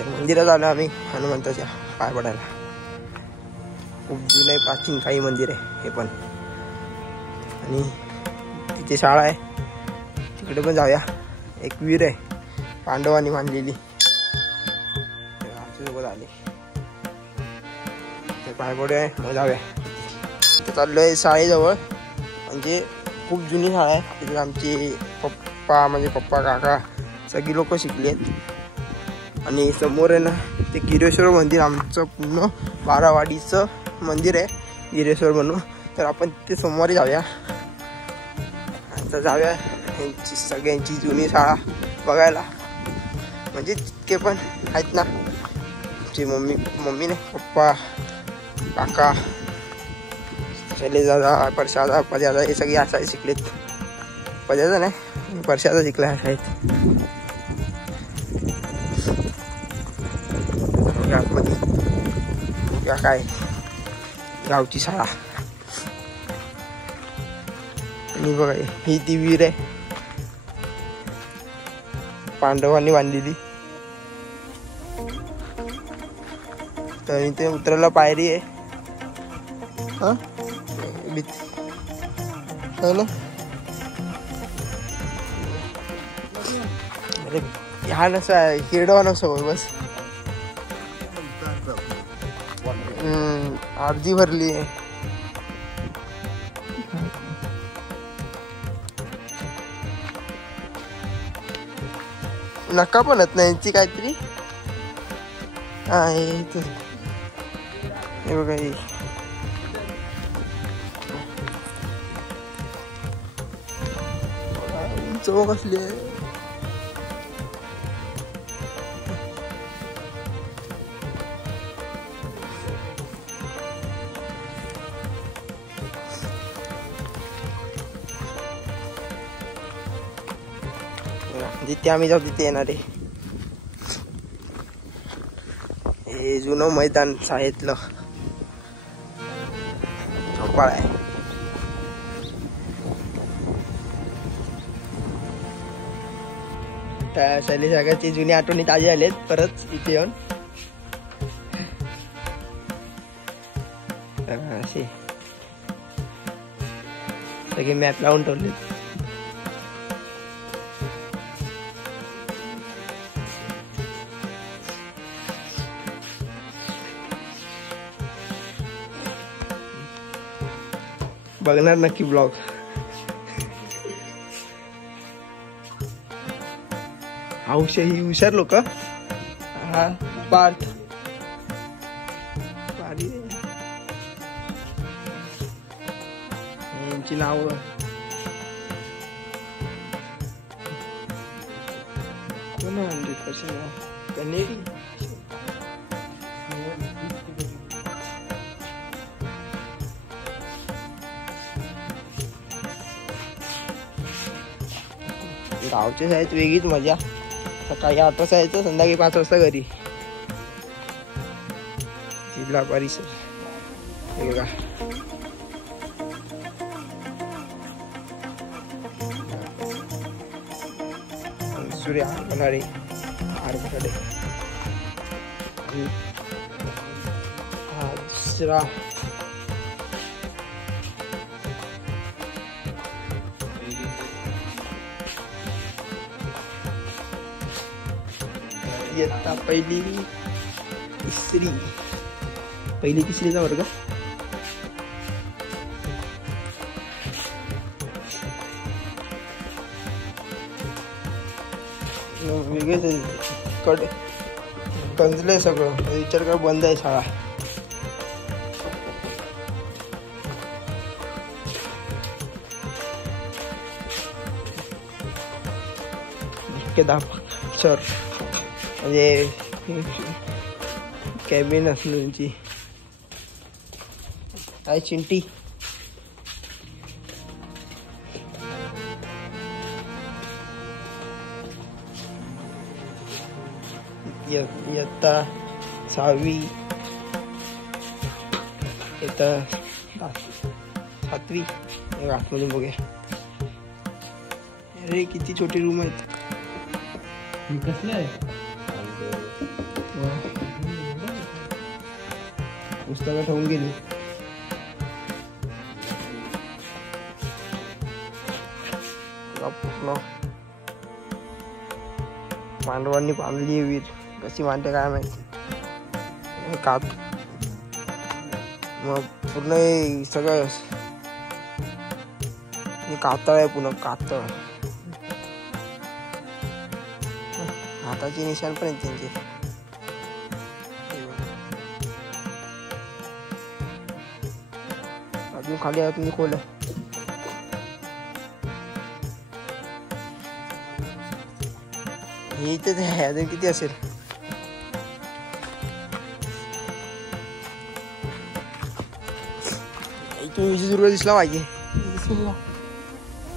तर मंदिरात आलो आम्ही हनुमंताच्या पाय पडायला. खूप जुने प्राचीन काही मंदिर आहे हे पण. आणि तिथे शाळा आहे, तिकडे पण जाऊया. एक विहीर आहे पांडवांनी बांधलेली, आमच्यासोबत आले ते पाय पडूया. मग जाऊया. तिथे चाललोय शाळेजवळ, म्हणजे खूप जुनी शाळा आहे. तिथे आमचे पप्पा काका सगळी लोक शिकली आहेत. आणि समोर आहे ना ते गिरेश्वर मंदिर, आमचं पूर्ण बारावाडीचं मंदिर आहे गिरेश्वर म्हणून. तर आपण तिथे सोमवारी जाऊया. आता जाऊया यांची सगळ्यांची जुनी शाळा बघायला. म्हणजे जितके पण आहेत ना, आमची मम्मी ने पप्पा काका शैलेश दादा परशादा पद्यादा हे सगळे शाळेत शिकलेत. पद्यादा नाही परशादा शिकला ह्या शाळेत. आतमध्ये काय गावची शाळा. आणि बघा ही ती विहीर आहे पांडवांनी बांधलेली. तर इथे उतरायला पायरी आहे. हा ना, अरे ह्या नसा हिरडवा नसो बस. अर्धी भरली आहे. नका म्हणत नाही यांची काहीतरी. हा हे बघा चव कसली आहे. जिथे आम्ही जाऊ तिथे येणार आहे. हे जुनं मैदान शाळेतलं झोपाळ आहे. त्या शैलेश काकाची जुनी आठवणी ताजी आलेत परत इथे येऊन. असे सगळे मॅप लावून ठेवलेत. बघणार नक्की ब्लॉग. ही हुशार लोक. हा पार्थ यांची नाव कोण 100% कनेरी. गावच्या शाळेत वेगळीच मजा. सकाळी 8 वाजता यायचं, संध्याकाळी 5 वाजता घरी. जिल्हा परिषद हे बघा. सूर्य आरबनाडे हा दुसरा इयत्ता पहिली तिसरीचा वर्ग. वेगळेच कडे गंजलंय सगळं. विचार कर बंद आहे शाळा. म्हणजे कॅबिन असण्याची काय चिंटी. इयत्ता 6वी, इयत्ता 7वी. आतमधून बघूया. अरे किती छोटे रूम आहेत. कसले आहे पुस्तकं ठेवून गेली. पूर्ण पांडवांनी बांधली विहीर. कशी बांधते काय माहिती. कात मग पूर्ण सगळं कातळ आहे. पुन्हा कातळ. हाताची निशाण पण आहेत त्यांचे. अजून खाली आतून खोल आहे. हे इथेच आहे. अजून किती असेल. इथून विजयदुर्ग दिसला पाहिजे.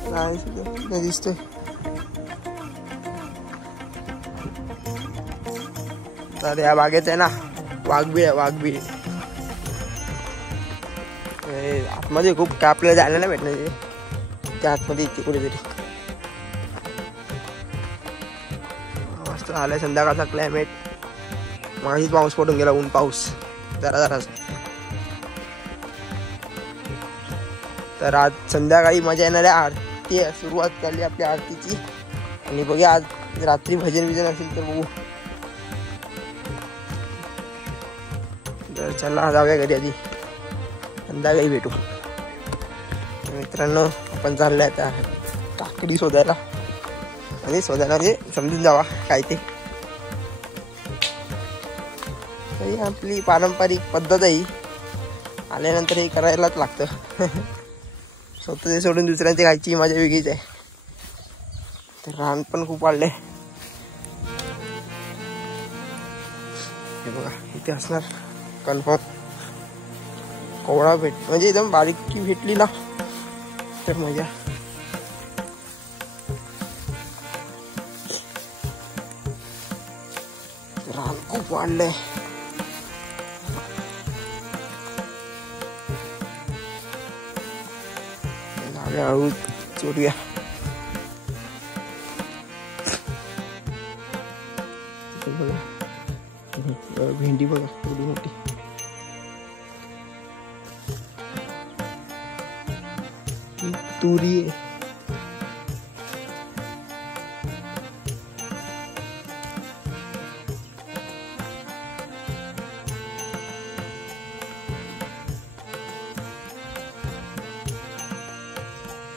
नाही दिसतोय. तर या बागेत आहे ना वाघबीळ आहे. वाघबीळ आतमध्ये खूप काय आपल्याला जायला नाही भेटणार. त्या आतमध्ये इथे कुठेतरी. मस्त झालंय संध्याकाळचा क्लायमेट. मागीच पाऊस पडून गेला. ऊन पाऊस जरा जरा. तर आज संध्याकाळी मजा येणार आहे. आरती सुरुवात झाली आपल्या आरतीची. आणि बघूया आज रात्री भजन बिजन असेल तर बघू. तर चला जाऊया घरी. आधी संध्याकाळी भेटू. मित्रांनो आपण चाललोय आता काकडी शोधायला. आणि शोधायला म्हणजे समजून जावा काय ते. ही आपली पारंपरिक पद्धत आहे. आल्यानंतर हे करायलाच लागतं. स्वतःचे सोडून दुसऱ्यांचे खायची मजा वेगळीच आहे. तर रान पण खूप वाढले. हे बघा इथे असणार कन्फर्म. कोवळा भेट म्हणजे एकदम बारीक भेटली ना तर मजा. रान खूप वाढलंय. हळू चोरूया. भेंडी बघा एवढी मोठी. तुरी आहे.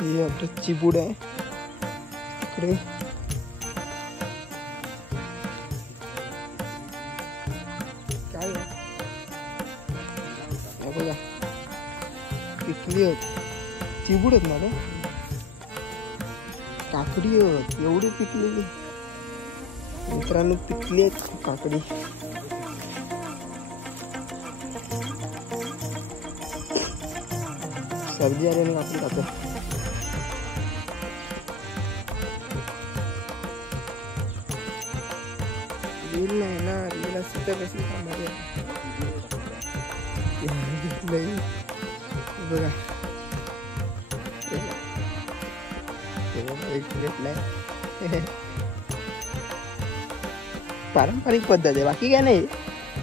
हे आपलं चिबूड आहे इकडे. काय बघा पिकली आहेत. चिबूड आहेत ना रे. काकडी आहेत एवढी पिकलेली. मित्रांनो पिकली आहेत काकडी. सर्दी आल्याने काकडी खातो. रील नाही ना. रील असते तर कशी कामाला. बघा पारंपरिक पद्धत आहे. बाकी काय नाही.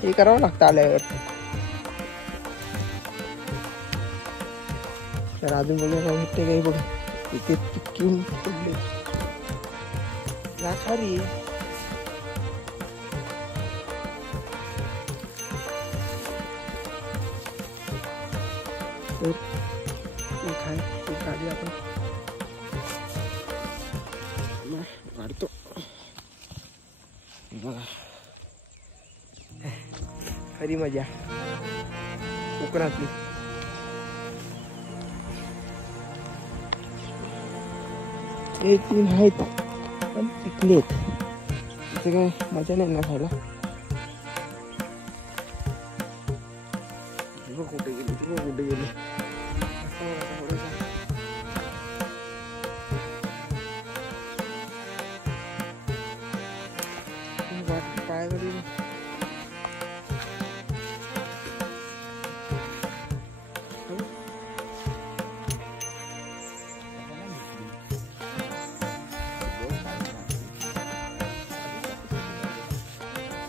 हे करावं लागतं आल्यावर. तर अजून बघा भेटते काही. बघा इथे पिकून पडले. या खारी तर एक गाडी आपण काढतो. बघा खरी मजा कोकणातली. हे तीन आहेत पण पिकलेत. इथे काय मजा नाही ना खायला. कुठे गेली कुठे गेली. पाय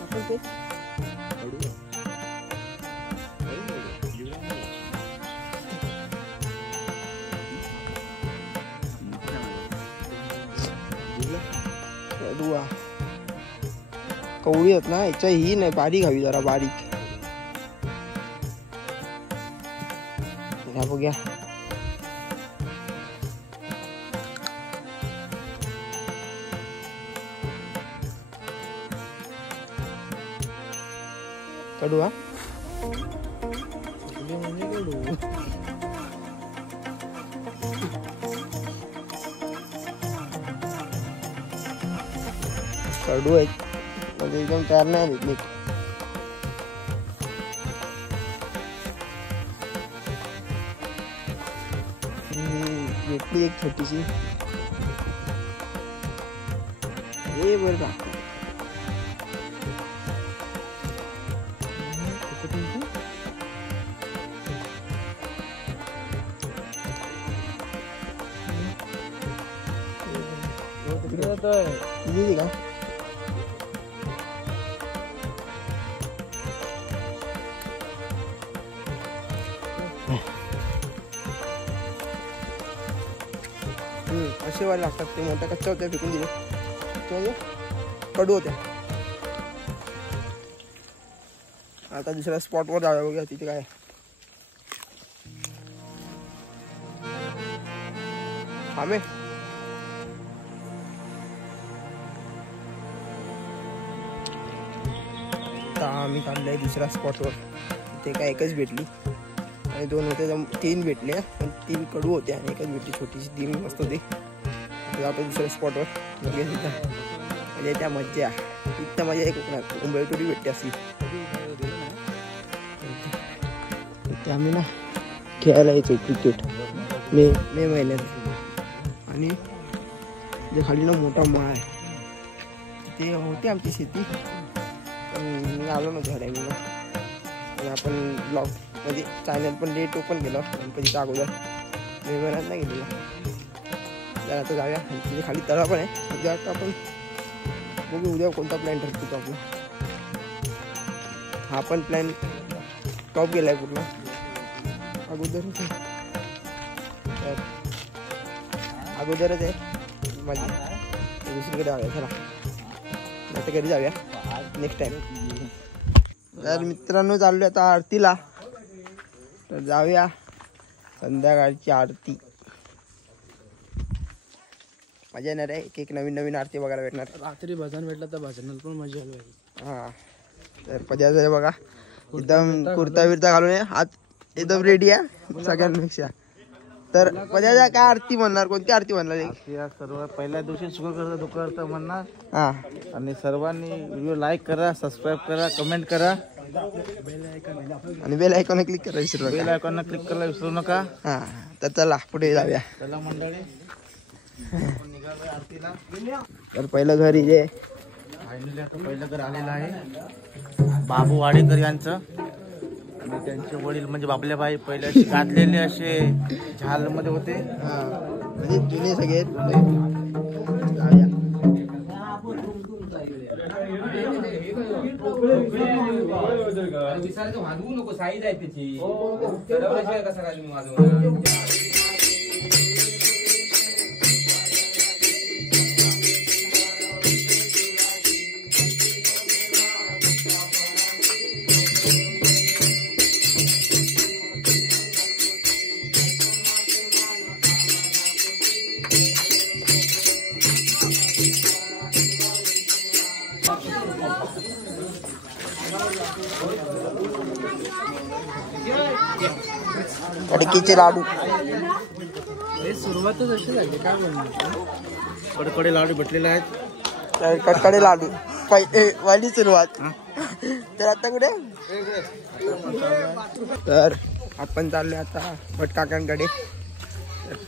आपण ते कवळी आहेत ना, याच्या ही नाही बारीक हवी जरा बारीक. बघूया कडू. हा कडू आहेत म्हणजे एकदम तयार नाही आले नीट. भेटली एक छोटीशी हे बरं का. का असे वाले लागतात ते. मोठ्या कच्च्या होत्या फेकून दिले, कडू होत्या. आता दुसऱ्या स्पॉटवर जाऊया बघूया तिथे काय. आम्ही आम्ही काढलंय दुसऱ्या स्पॉटवर. तिथे काय एकच भेटली आणि दोन होते, 3 भेटले पण 3 कडू होते आणि एकच भेटली छोटीशी. 3 मस्त होती. जातो दुसऱ्या स्पॉटवर बघूया तिथं म्हणजे त्या मज्जा इथं मजा एक मुंबई टोरी भेटते अशी. इथे आम्ही ना खेळायला यायचो क्रिकेट मे महिन्यात. आणि जे खाली ना मोठा मळा आहे ते होती आमची शेती. मी आलो नव्हतो ह्या टायमिंगला. आणि आपण ब्लॉग म्हणजे चॅनल पण लेट ओपन केलं गणपतीच्या अगोदर. मे महिन्यात नाही गेलेला. तर आता जाऊया. तिथे खाली तळा पण आहे. उद्या आपण बघू उद्या कोणता प्लॅन ठरतो तो आपला. हा पण प्लॅन टॉप गेला आहे पूर्ण अगोदरच आहे. तर अगोदरच आहे माझी. दुसरीकडे जाऊया चला. आता घरी जाऊया नेक्स्ट टाइम. तर मित्रांनो चाललो आता आरतीला. तर जाऊया संध्याकाळची आरती. मजा येणार आहे. एक नवीन आरती बघायला भेटणार. रात्री भजन भेटलं तर भजनाला पण मजा आली. हा तर पद्याचं बघा एकदम कुर्ता बिर्ता घालून हात एकदम रेडी आहे सगळ्यांपेक्षा. तर पद्याच्या काय आरती म्हणणार, कोणती आरती म्हणणार? सर्व पहिल्या दिवशी शुक्र दुःख म्हणणार. हा आणि सर्वांनी व्हिडिओ लाईक करा, सबस्क्राईब करा, कमेंट करा आणि बेल आयकॉन क्लिक करा विसरू नका. बेल आयकॉन क्लिक करायला विसरू नका. हा तर चला पुढे जाऊया. चला मंडळी निघालोय आरतीला. तर पहिलं घर इथे फायनली आता पहिलं घर आलेलं आहे बाबू वाडेकर यांचं. आणि त्यांचे वडील म्हणजे बाबल्याबाई पहिले असे गाजलेले असे झालमध्ये होते. म्हणजे जुने सगळे. जाऊया. नको साईज आहे त्याची. कसा काय माझं कडकीचे लाडू. सुरुवातच अशी झाली काय म्हणणार. कडकडे लाडू भेटलेले आहेत. कडकडे लाडू पहिली सुरुवात. तर आता कुठे. तर आपण चाललोय आता भटकाकांकडे.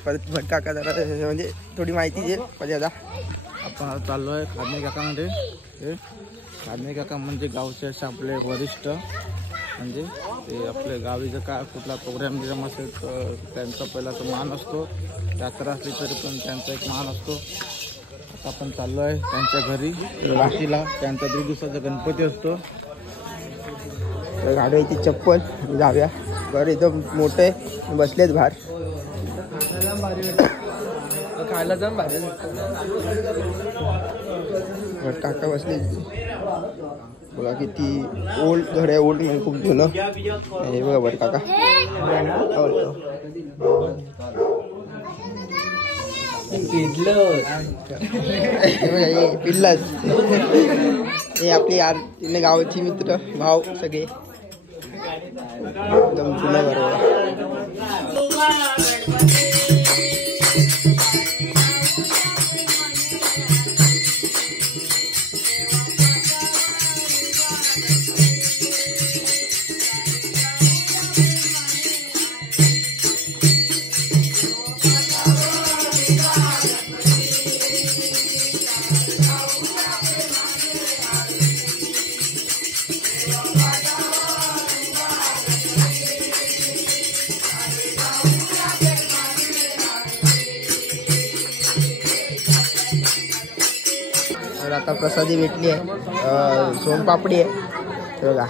परत भटकाका जरा म्हणजे थोडी माहिती दे पद्याला. आपण चाललोय खादने काकांमध्ये. खादने काका म्हणजे गावचे असे आपले वरिष्ठ. म्हणजे ते आपल्या गावी जर काय कुठला प्रोग्राम गिराम असेल तर त्यांचा पहिला तो मान असतो. यात्रा असली तरी पण त्यांचा एक मान असतो. आता आपण चाललो आहे त्यांच्या घरी राशीला. त्यांचा 2 दिवसाचा गणपती असतो. तर गाडीची चप्पल जाऊया. घर एकदम मोठे बसलेत बाहेर. खायला जाऊन भारी काका बसले बघा किती ओल्ड घर आहे. ओल्ड म्हणजे खूप जुनं हे बघा वर काका. पिल्लाच हे आपली आरतीने गावाची मित्र भाव सगळे एकदम जुनं घर बघा. आता प्रसादी भेटली आहे. सोनपापडी आहे बघा.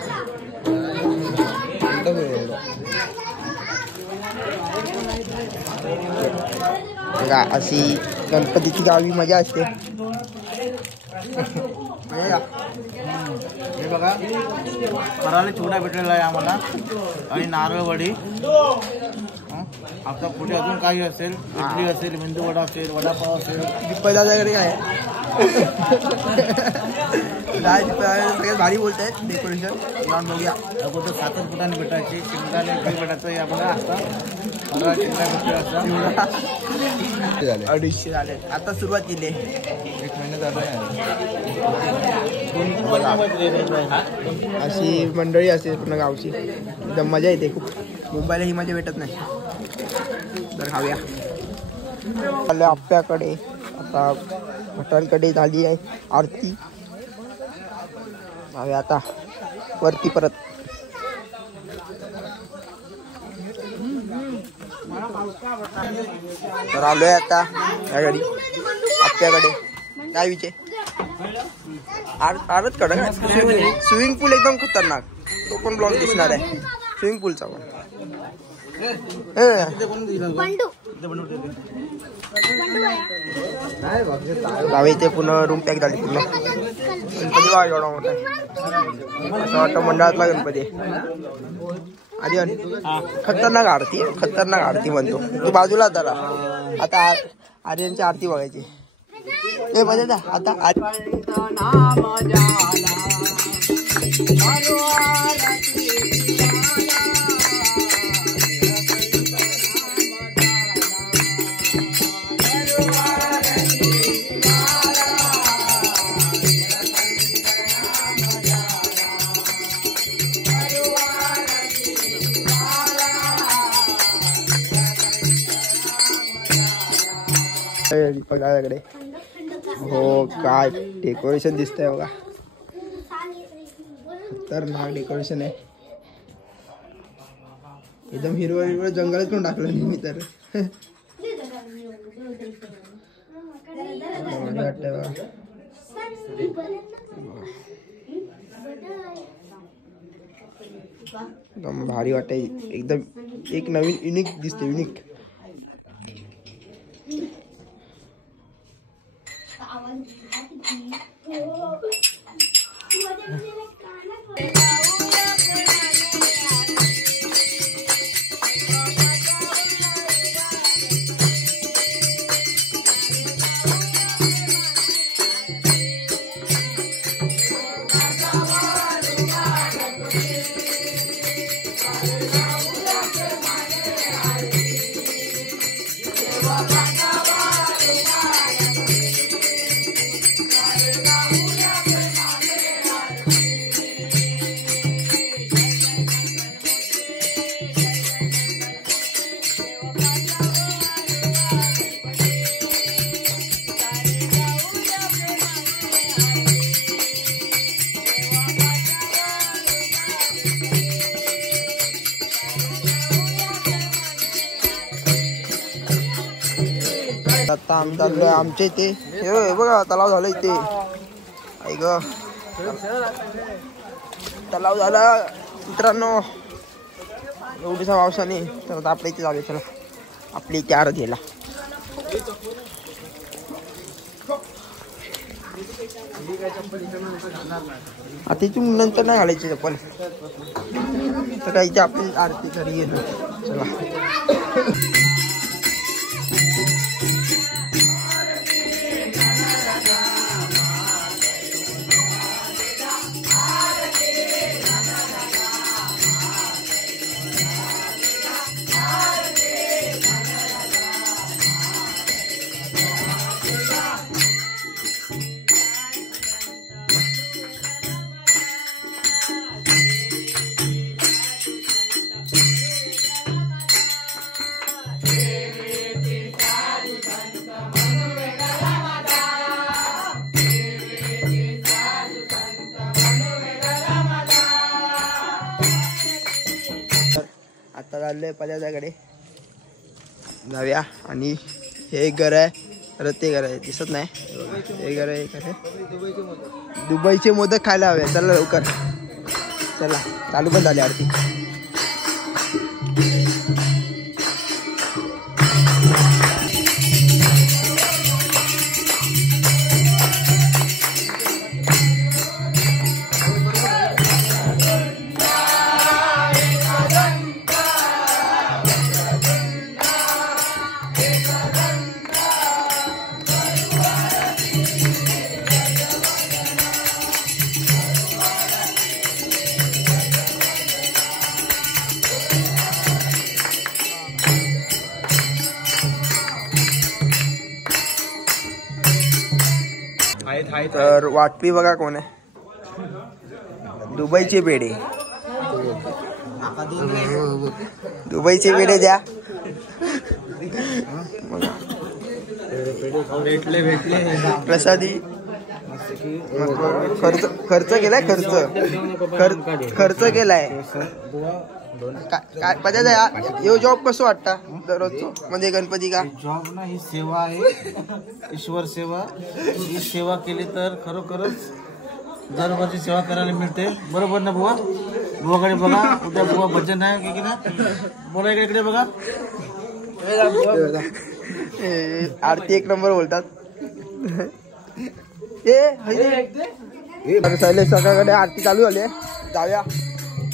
बघा अशी गणपतीची गावी मजा असते. हे बघा फराळी चिवडा भेटलेला आहे आम्हाला आणि नारळवडी. आता पुढे अजून काही असेल, इडली असेल, मेंदू वडा असेल, वडापाव असेल. दीपदादाकडे काय सगळ्यात भारी बोलत आहेत डेकोरेशन. जाऊन बघूया. अगोदर 7 फुटांनी भेटायची चिंताले भेटायचं या बघा असता 15 चिंता भेटले असता 250 झाले. आता सुरुवात केली. 1 महिना झाला. अशी मंडळी असते पूर्ण गावची. एकदम मजा येते खूप. मुंबईला ही मजा भेटत नाही. तर खाऊया. आप्याकडे आता भटांकडे झाली आहे आरती. जाऊया आता वरती परत. तर आलोय आता या घरी आप्याकडे. काय विषय आरत कडक स्विमिंग पूल एकदम खतरनाक. तो पण ब्लॉग दिसणार आहे स्विमिंग पूलचा पण. गावी ते पुन्हा रूम पॅक झाली पूर्ण. गणपती बघा एवढा मोठा आहे. असं वाटतं मंडळातला गणपती आहे. आधी खतरनाक आरती आहे. खतरनाक आरती म्हणतो तू बाजूला त्याला. आता आर्यांची आरती बघायची. ते बघा आता दीपक दादाकडे. हो काय डेकोरेशन दिसतंय बघा. खतरनाक डेकोरेशन आहे. एकदम हिरवळ हिरवळ जंगलात पण टाकलं नेहमी. तर वाटतंय बघा. एकदम भारी वाटतंय. एकदम एक नवीन युनिक दिसते. युनिक आता आम्ही चाललोय आमच्या इथे. हे बघा तलाव झालं इथे. ऐक तलाव झाला मित्रांनो एवढीसा पावसाने. तर आता आपल्या इथे जाऊया. चला आपली इथे आरतीला. आता इथून नंतर नाही घालायची चप्पल. तर काय इथे आपली आरती घरी येतो. चला आता चाललोय पदार्थाकडे जाऊया. आणि हे एक घर आहे, परत ते घर आहे, दिसत नाही. हे घर आहे, दुबईचे मोदक खायला हवे. चला लवकर चला, चालू पण झाली आरती. तर वाटपी बघा कोण आहे. दुबईचे पेढे, दुबईचे पेढे द्या. प्रसादी खर्च केलाय, खर्च केलाय. काय पदार्थ यो जॉब कसं वाटता दररोजचं, म्हणजे गणपती का जॉब ना, ही सेवा आहे, ईश्वर सेवा. ही सेवा केली तर खरोखरच दरवर्षी सेवा करायला मिळते. बरोबर ना बुवा? बुवाकडे बघा, उद्या बुवा भजन आहे की ना, बोला इकडे बघा. आरती एक नंबर बोलतात. सगळ्याकडे आरती चालू झाली आहे. जाऊया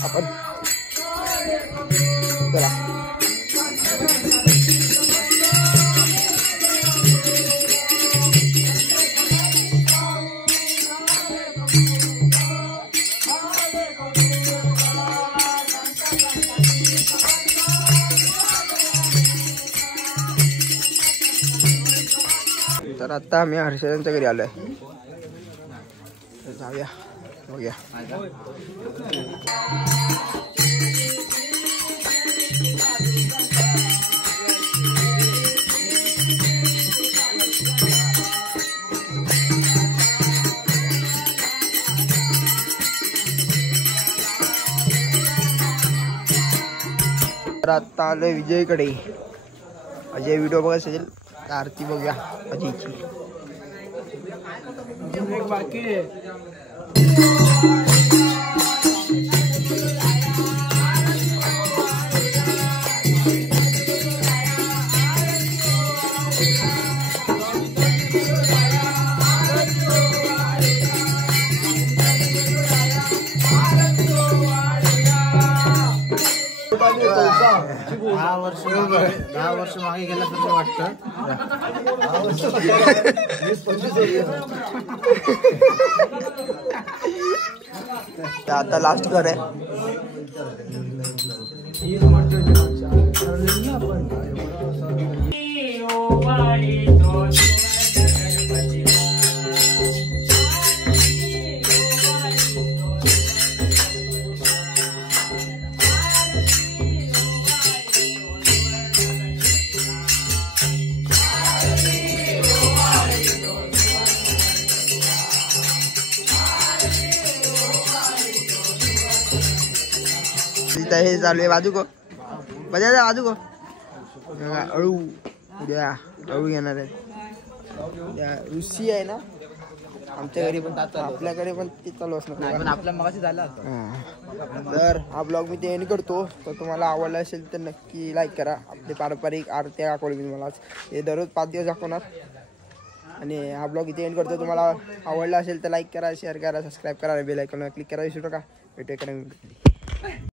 आपण. चला तर आता आम्ही हर्षदांच्या घरी आलोय. जाऊया बघूया. तर आता आलोय विजयकडे. अजय व्हिडिओ बघत असेल, आरती बघूया अजयची. दहा वर्ष मागे गेला तर वाटतं. आता लास्ट घर आहे. हे चालू आहे. बाजू को बजा, बाजू को अळू. उद्या अळू येणार आहे. उद्या ऋषी आहे ना आमच्या घरी पण, आपल्याकडे पण ते चालू असणार. आपल्या मगाशी झाला. तर हा ब्लॉग मी ते एंड करतो. तर तुम्हाला आवडला असेल तर नक्की लाईक करा. आपले पारंपरिक आरत्या दाखवली मी तुम्हाला. हे दररोज 5 दिवस दाखवणार. आणि हा ब्लॉग इथे एंड करतो. तुम्हाला आवडला असेल तर लाईक करा, शेअर करा, सबस्क्राईब करा, बेल आयकॉनवर क्लिक करा. विसरू नका. भेटू एका नवीन व्हिडिओ.